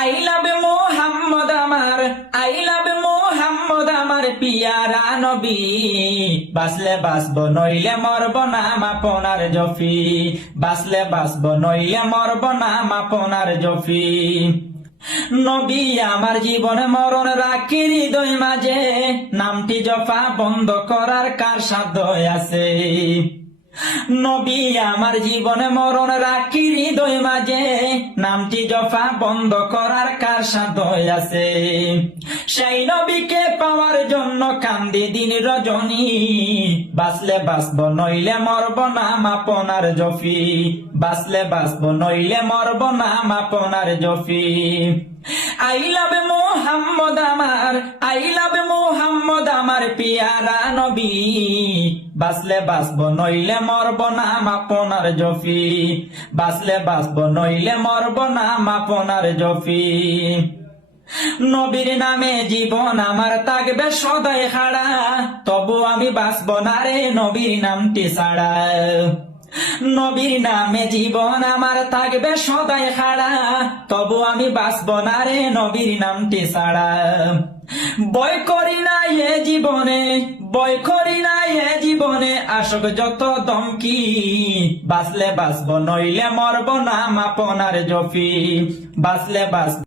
I love Mohammad আমার, I love Mohammad আমার পিয়ারা নবী, বাসলে বাসব নইলে মরব নাম আপনার জফি, বাসলে বাসব নইলে মরব নাম আপনার জফি। নবী আমার জীবনে মরণ রাখি হৃদয় মাঝে, নামটি জফা বন্ধ করার কার সাধ্য আছে? নবী আমার জীবনে মরণ রাখি হৃদয় মাঝে, নামটি জফা বন্ধ করার কার সাধ্য আছে? সেই নবীকে পাওয়ার জন্য কান্দি দিন রজনী, বাসলে বাসব নইলে মরব নাম আপনার জফি, বাসলে বাসব নইলে মরব নাম আপনার জফি। আই লাভ মোহাম্মদ আমার, আই লাভ মোহাম্মদ আমার পিয়ারা নবী, বাসলে বাসব নইলে মরব নাম আপনার জফি, বাসলে বাসব নইলে মরব নাম আপনার জফি। নবীর নামে জীবন আমার থাকবে সদাই খাড়া, তবু আমি বাসব না রে নবীর নামটি ছাড়া। নবীর নামে জীবন আমার থাকবে সদাই খাড়া, তবু আমি বাসব না রে নবীর নামটি ছাড়া। বই করি না এ জীবনে, বই করি না এ জীবনে আসক যত দমকি, বাসলে বাসব নইলে মরব নাম আপনার জফি, বাসলে বাসব